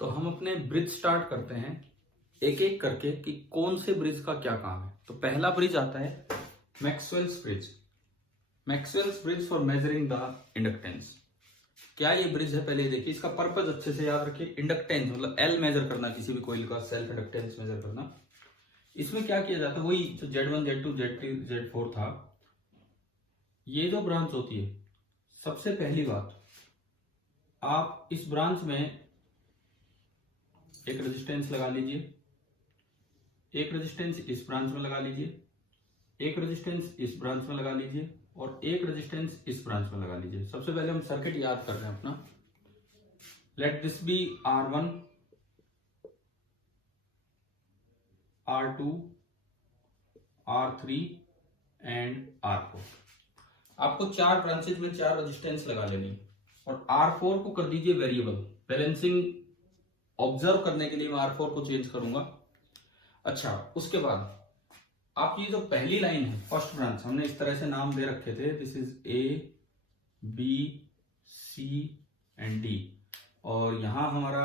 तो हम अपने ब्रिज स्टार्ट करते हैं एक एक करके कि कौन से ब्रिज का क्या काम है। तो पहला ब्रिज आता है Maxwell's bridge. Maxwell's bridge for measuring the inductance. क्या ये ब्रिज है पहले देखिए, इसका पर्पज अच्छे से याद रखिए। इंडक्टेंस मतलब एल मेजर करना, किसी भी कॉइल का सेल्फ इंडक्टेंस मेजर करना। इसमें क्या किया जाता है, वही जो Z1 Z2 Z3 Z4 था, ये जो ब्रांच होती है, सबसे पहली बात आप इस ब्रांच में एक रेजिस्टेंस लगा लीजिए, एक रेजिस्टेंस इस ब्रांच में लगा लीजिए, एक रेजिस्टेंस इस ब्रांच में लगा लीजिए और एक रेजिस्टेंस इस ब्रांच में लगा लीजिए। सबसे पहले हम सर्किट याद कर रहे हैं अपना। Let this be R1 R2 R3 and R4। आपको चार ब्रांचेज में चार रेजिस्टेंस लगा लेनी और R4 को कर दीजिए वेरिएबल। बैलेंसिंग ऑब्जर्व करने के लिए मैं R4 को चेंज करूंगा। अच्छा, उसके बाद आपकी जो पहली लाइन है, फर्स्ट ब्रांच, हमने इस तरह से नाम दे रखे थे, this is A B C and D। और यहां हमारा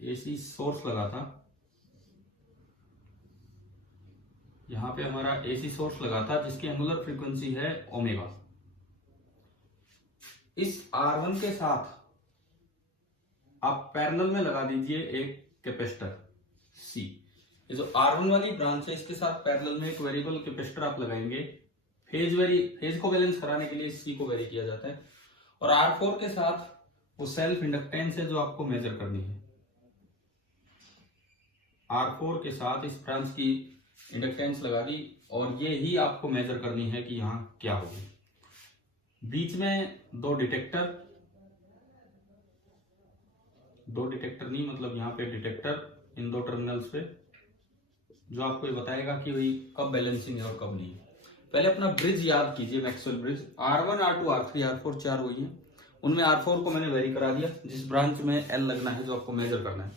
AC सोर्स लगा था, यहां पे हमारा AC सोर्स लगा था जिसकी एंगुलर फ्रीक्वेंसी है ओमेगा। इस R1 के साथ आप पैरेलल में लगा दीजिए एक कैपेसिटर C। ये जो R1 वाली ब्रांच है, इसके साथ पैरेलल में एक वेरिएबल कैपेसिटर आप लगाएंगे। फेज को बैलेंस कराने के लिए C को वेरी किया जाता है। और R4 के साथ वो सेल्फ इंडक्टेंस है जो आपको मेजर करनी है। R4 के साथ इस ब्रांच की इंडक्टेंस लगा दी और ये ही आपको मेजर करनी है कि यहां क्या होगी। बीच में दो डिटेक्टर नहीं, मतलब यहां पे डिटेक्टर इन दो टर्मिनल्स पे, जो आपको ये बताएगा कि भाई कब बैलेंसिंग है और कब नहीं है। पहले अपना ब्रिज याद कीजिए, Maxwell bridge. R1 R2 R3 R4 चार वही है, उनमें R4 को मैंने वेरी करा दिया जिस ब्रांच में L लगना है, जो आपको मेजर करना है।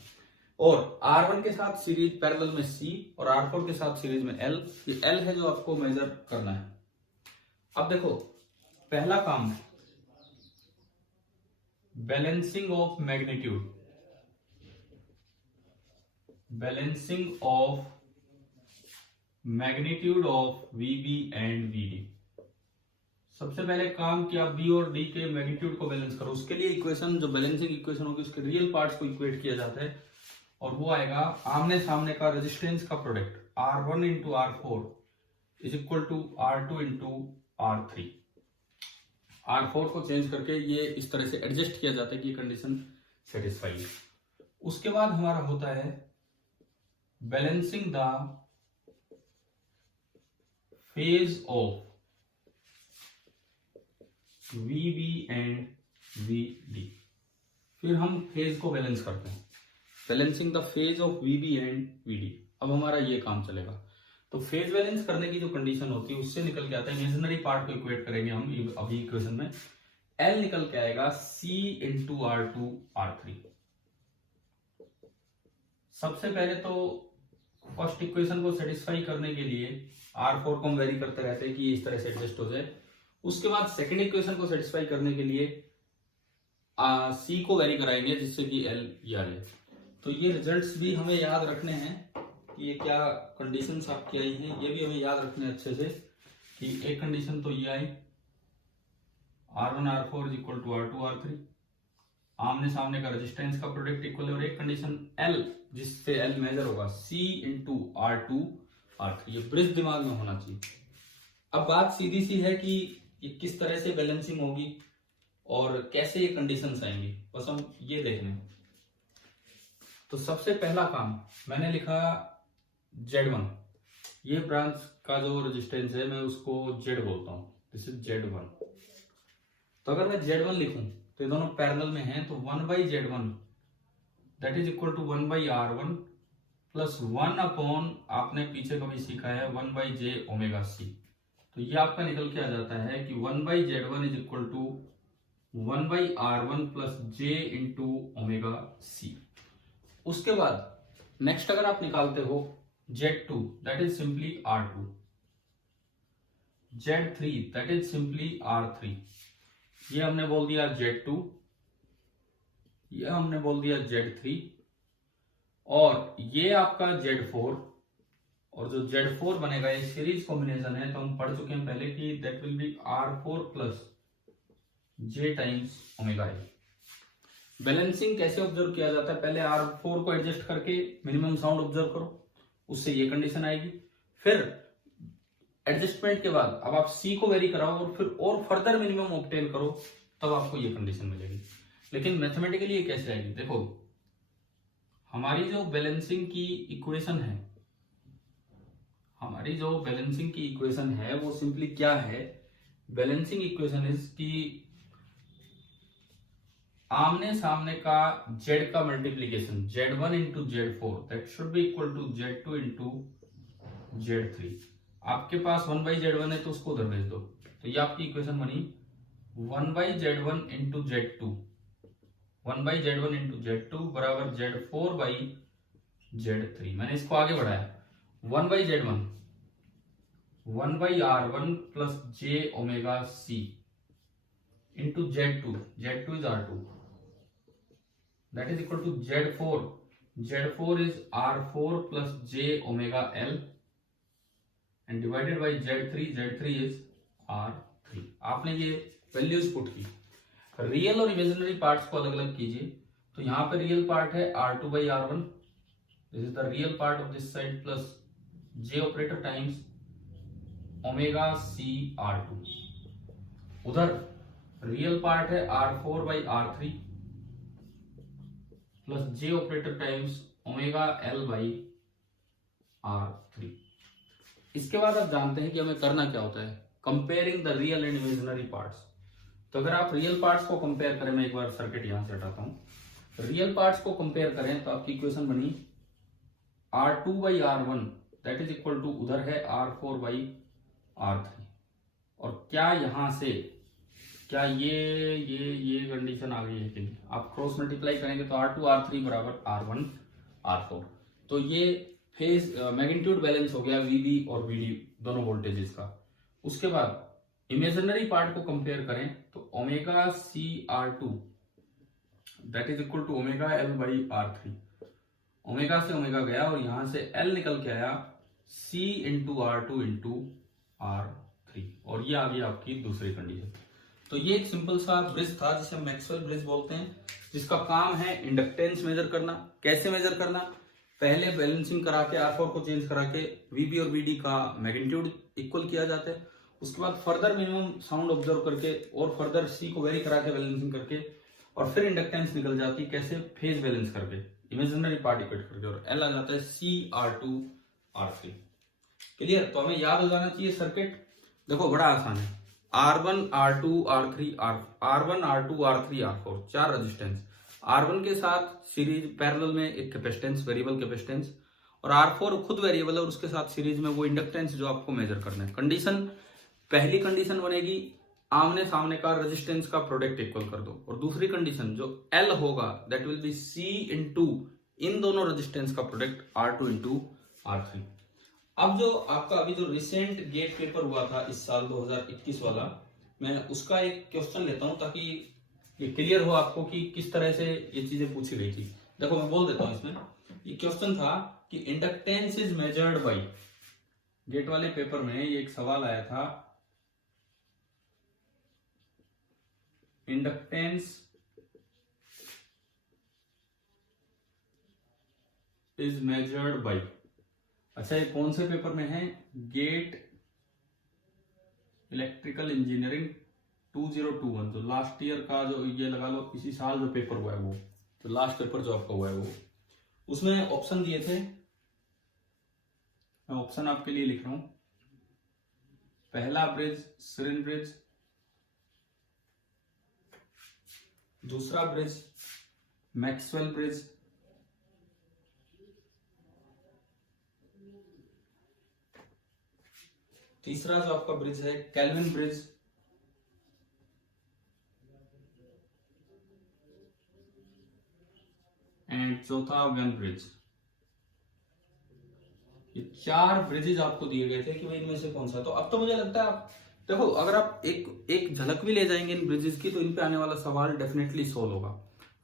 और R1 के साथ सीरीज पैरेलल में C और R4 के साथ सीरीज में L। ये L है जो आपको मेजर करना है। अब देखो, पहला काम balancing of magnitude, balancing of magnitude of VB and VD। सबसे पहले काम कि आप B और D के मैग्नीट्यूड को बैलेंस करो। उसके लिए इक्वेशन, जो बैलेंसिंग इक्वेशन होगी, उसके रियल पार्ट्स को इक्वेट किया जाता है और वो आएगा आमने सामने का रेजिस्टेंस का product R1 into R4 is equal to R2 into R3। R4 को चेंज करके ये इस तरह से एडजस्ट किया जाता है कि कंडीशन सेटिस्फाई। उसके बाद हमारा होता है balancing the phase of VB and VD। फिर हम फेज को बैलेंस करते हैं, balancing the phase of VB and VD। अब हमारा ये काम चलेगा। तो फेज बैलेंस करने की जो कंडीशन होती है उससे निकल के आता है, इमेजिनरी पार्ट को इक्वेट करेंगे हम अभी इक्वेशन में, L निकल के आएगा C इंटू R2 R3। सबसे पहले तो फर्स्ट इक्वेशन को सेटिस्फाई करने के लिए R4 को हम वेरी करते रहते हैं कि ये इस तरह से एडजस्ट हो जाए। उसके बाद सेकंड इक्वेशन को सेटिस्फाई करने के लिए C को वेरी कराएंगे जिससे कि L ये आ जाए। तो ये रिजल्ट्स भी हमें याद रखने हैं कि ये क्या कंडीशंस आपकी आई हैं, ये भी हमें याद रखने अच्छे से कि एक कंडीशन तो ये आई R1 R4 is equal to R2 R3, आमने सामने का रेजिस्टेंस का प्रोडक्ट इक्वल है, और एक कंडीशन L जिससे L मेजर होगा C इंटू R2 R3। ये ब्रिज दिमाग में होना चाहिए। अब बात सीधी सी है कि ये किस तरह से बैलेंसिंग होगी और कैसे ये कंडीशंस आएंगी, बस हम ये देख लें। तो सबसे पहला काम मैंने लिखा Z1, ये ब्रांच का जो रेजिस्टेंस है मैं उसको Z बोलता हूं, दिस इज Z1। तो अगर मैं Z1 लिखूं तो ये दोनों पैरेलल में हैं, तो 1/Z1 that is equal to 1/R1 plus 1 upon, आपने पीछे कभी सीखा है, 1/J ओमेगा C। तो ये आपका निकल के आ जाता है कि 1/Z1 is equal to 1/R1 plus J into omega C। उसके बाद नेक्स्ट अगर आप निकालते हो Z2 that is simply R2, Z3 that is simply R3। ये हमने बोल दिया Z2, ये हमने बोल दिया Z3 और ये आपका Z4, और जो Z4 बनेगा ये सीरीज कॉम्बिनेशन है, तो हम पढ़ चुके हैं पहले कि that will B R4 plus J times omega L। Balancing कैसे ऑब्जर्व किया जाता है, पहले R4 को एडजस्ट करके मिनिमम साउंड ऑब्जर्व करो, उससे ये कंडीशन आएगी। फिर एडजस्टमेंट के बाद अब आप C को वेरी कराओ और फिर और फर्दर मिनिमम ऑब्टेन करो, तब आपको ये कंडीशन मिलेगी। लेकिन मैथमेटिकली ये कैसे आएगी, देखो हमारी जो बैलेंसिंग की इक्वेशन है, हमारी जो बैलेंसिंग की इक्वेशन है वो सिंपली क्या है, बैलेंसिंग इक्वेशन इज कि आमने सामने का Z का multiplication Z1 into Z4 that should be equal to Z2 into Z3। आपके पास 1/Z1 है तो उसको उधर भेज दो, तो ये आपकी इक्वेशन बनी 1/Z1 into Z2, 1/Z1 into Z2 बराबर Z4/Z3। मैंने इसको आगे बढ़ाया 1/Z1 1/R1 plus J omega C into Z2, Z2 is R2 that is equal to Z4, Z4 is R4 plus J omega L and divided by Z3, Z3 is R3। आपने ये values put की, real और imaginary parts को अलग अलग कीजिए। तो यहां पे रियल पार्ट है R2/R1, this is the real part of this side plus J operator times omega C R2। उधर रियल पार्ट है R4/R3 plus J operator times omega L/R3। इसके बाद आप जानते हैं कि हमें करना क्या होता है, comparing the real and imaginary parts. तो अगर आप रियल पार्ट्स को कंपेयर करें, मैं एक बार सर्किट यहां से हटाता हूं, रियल पार्ट्स को कंपेयर करें तो आपकी इक्वेशन बनी R2/R1 that is equal to उधर है R4/R3। और क्या यहां से क्या ये कंडीशन आ गई है कि नहीं, आप क्रॉस मल्टीप्लाई करेंगे तो R2 R3 बराबर R1 R4। तो ये फेज मैग्नीट्यूड बैलेंस हो गया VB और VD दोनों वोल्टेजेस का। उसके बाद इमेजिनरी पार्ट को कंपेयर करें तो omega C R2 that is equal to omega L/R3। Omega से ओमेगा गया और यहां से L निकल के आया C into R2 into R3, और ये आ गई आपकी दूसरी कंडीशन। तो ये एक सिंपल सा ब्रिज था जिसे हम मैक्सवेल ब्रिज बोलते हैं, जिसका काम है इंडक्टेंस मेजर करना। कैसे मेजर करना, पहले बैलेंसिंग करा के R4 को चेंज करा के VB और VD का मैग्नीट्यूड इक्वल किया जाता है। उसके बाद फर्दर मिनिमम साउंड ऑब्जर्व करके और फर्दर C को वेरी करा के बैलेंसिंग करके, और फिर इंडक्टेंस निकल जाती है कैसे, फेज बैलेंस करके, इमेजिनरी पार्ट इक्वेट करके, और L आ जाता है C R2 R3। क्लियर। तो हमें याद हो जाना चाहिए सर्किट, देखो बड़ा आसान है, R1 R2 R3 R1 R2 R3 R4 चार रेजिस्टेंस, R1 के साथ सीरीज पैरेलल में एक कैपेसिटेंस, वेरिएबल कैपेसिटेंस, और R4 खुद वेरिएबल है और उसके साथ सीरीज में वो इंडक्टेंस जो आपको मेजर करना है। कंडीशन, पहली कंडीशन बनेगी आमने सामने का रेजिस्टेंस का प्रोडक्ट इक्वल कर दो, और दूसरी कंडीशन जो L होगा that will be C into इन दोनों रेजिस्टेंस का प्रोडक्ट R2 इंटू R3। अब जो आपका अभी जो रिसेंट गेट पेपर हुआ था इस साल 2021 वाला, मैं उसका एक क्वेश्चन लेता हूं ताकि ये क्लियर हो आपको कि किस तरह से ये चीजें पूछी गई थी। देखो मैं बोल देता हूं, इसमें ये क्वेश्चन था कि inductance is measured by, GATE वाले पेपर में ये एक सवाल आया था, इंडक्टेंस इज मेजर्ड बाय। अच्छा, ये कौन से पेपर में है, गेट इलेक्ट्रिकल इंजीनियरिंग 2021, जो लास्ट ईयर का, जो ये लगा लो इसी साल जो पेपर हुआ है, वो जो लास्ट पेपर जो आपका हुआ है वो, उसमें ऑप्शन दिए थे, मैं ऑप्शन आपके लिए लिख रहा हूं। पहला ब्रिज श्रिन ब्रिज, दूसरा ब्रिज मैक्सवेल ब्रिज, तीसरा जो आपका ब्रिज है केल्विन ब्रिज, एंड चौथा वेन ब्रिज। ये चार ब्रिजेज आपको दिए गए थे कि भाई इनमें से कौन सा। तो अब तो मुझे लगता है आप देखो, अगर आप एक झलक भी ले जाएंगे इन ब्रिजेस की तो इन पे आने वाला सवाल डेफिनेटली सोल्व होगा।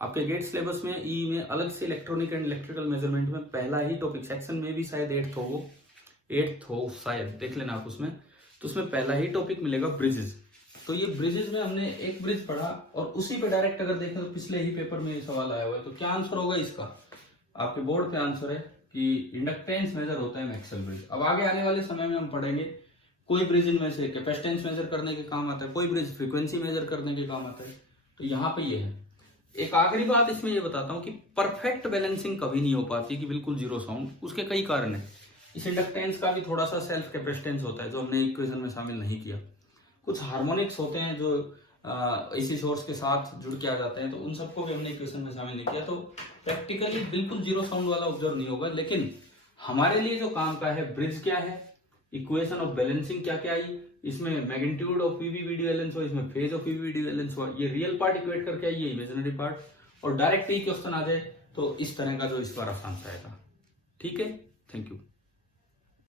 आपके गेट सिलेबस में ई में अलग से इलेक्ट्रॉनिक एंड इलेक्ट्रिकल मेजरमेंट में पहला ही टॉपिक, सेक्शन में भी शायद 8th हो शायद, देख लेना आप उसमें, तो उसमें पहला ही टॉपिक मिलेगा ब्रिजेस। तो ये ब्रिजेस में हमने एक ब्रिज पढ़ा और उसी पे डायरेक्ट अगर देखें तो पिछले ही पेपर में ये सवाल आया हुआ है। तो क्या आंसर होगा इसका, आपके बोर्ड पे आंसर है कि इंडक्टेंस मेजर होता है मैक्सवेल ब्रिज। अब आगे आने वाले समय में हम पढ़ेंगे कोई ब्रिज इनमें से कैपेसिटेंस मेजर करने के काम आता है, कोई ब्रिज फ्रीक्वेंसी मेजर करने के काम आता है। तो यहाँ पे ये है। एक आखिरी बात इसमें ये बताता हूँ कि परफेक्ट बैलेंसिंग कभी नहीं हो पाती कि बिल्कुल जीरो साउंड, उसके कई कारण है। इस इंडक्टेंस का भी थोड़ा सा सेल्फ कैपेसिटेंस होता है जो हमने इक्वेशन में शामिल नहीं किया। कुछ हार्मोनिक्स होते हैं जो इसी सोर्स के साथ जुड़ के आ जाते हैं, तो उन सबको भी हमने इक्वेशन में शामिल नहीं किया। तो प्रैक्टिकली बिल्कुल जीरो साउंड वाला ऑब्जर्व नहीं होगा, लेकिन हमारे लिए जो काम का है ब्रिज क्या है, इक्वेशन ऑफ बैलेंसिंग क्या क्या आई, इसमें magnitude of PV VD balance हुआ, इसमें phase of PV VD balance हुआ, ये रियल पार्ट इक्वेट करके आइए, इमेजिनरी पार्ट, और डायरेक्ट ही क्वेश्चन आ जाए तो इस तरह का जो इस बार आंसर आएगा। ठीक है, थैंक यू।